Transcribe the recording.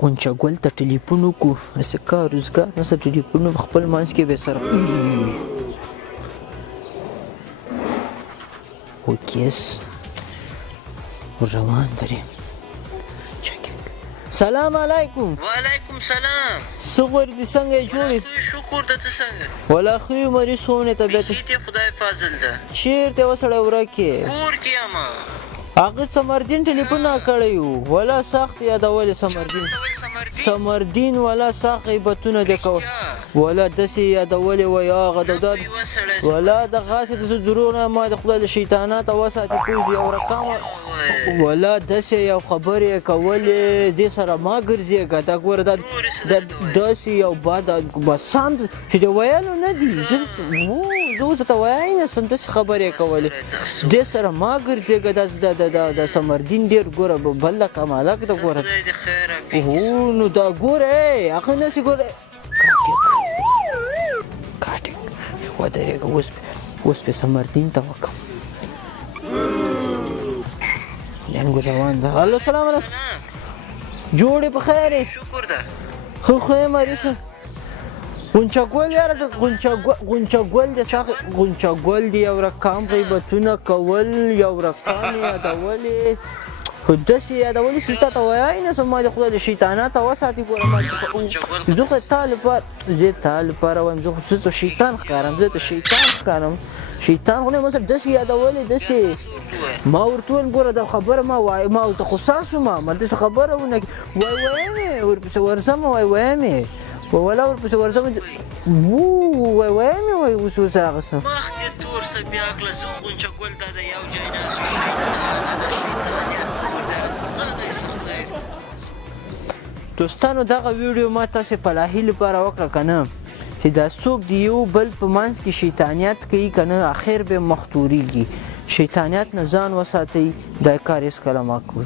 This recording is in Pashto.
غونچه ګل ته ټلیفون وکړو هسې کار روزګار نشته ټلیفون په خپل منځ کې به سره وکیس روان درې سلام علیکم وعلیکم سلام څه غواړې دې څنګه یې جوړې شکر ده ته څنګه ولا ښه یو مریض ښوونې طبیعت بیخي دې خدای فضل ده چېرته یې وسړی ورک یې کور کې یمه هغه ثمردین ټلیفون کړی و ولا سخت یادولې ثمردین ولا سخت غیبتونه دې کول ولا داسې یادولې وایي هغه د ولا دغسې داسې دروغ نه ما د خدای د شیطانات وساتې پوه یو رقم ولا داسې یو خبرې یې کولې دې سره ما ګرځېږه دا ګوره دا داسې یو بد بس هم چې د ویلو نه دي زه اوس ته ویلی نه شم داسې خبرې یې کولې دې سره ما ګرځېږه د ثمردین ډېر ګوره بل کمالک ده ګوره نو دا ګوره هغه نسې ګوره کاټک ودرېږه اوس پې ثمردین ته وکړم لنګو روان ده الو سلام علیکم جوړې په خیر یې شکر ده ښه ښه یم مریض غونچه ګل یاره غونچه ګل دی غونچه ګل دی یو رقم غیبتونه کول یو رقم یادولې خو داسې یادولې چې تا ته ویلی نه شم ما د خدای د شیطاناته وساتې ګوره زه خو تا لپاره وایم زه خو شیطان ښکارم زه ته شیطان ښکارم شیطان خو نه یم مثلا داسې یادولې داسې ما ورته وویل ګوره دا خبره ما ورته غوسه شومه ما داسې خبره ونه ویم یې ورپسې ورځمه ویم یې ولا ورپسې ورځم ویم یې اوس هغه څه مخ دې تور څه بیا کړه زه غونچه ګل دا د یو ځای ناست دوستانو دغه ویډیو ما تاسې فلاحي لپاره وکړه که نه چې دا څوک د یو بل په منځ کې شیطانیت کوي که نه اخر به مخ تورېږي شیطانیت نه ځان وساتئ دا کار هېڅکله مه کوئ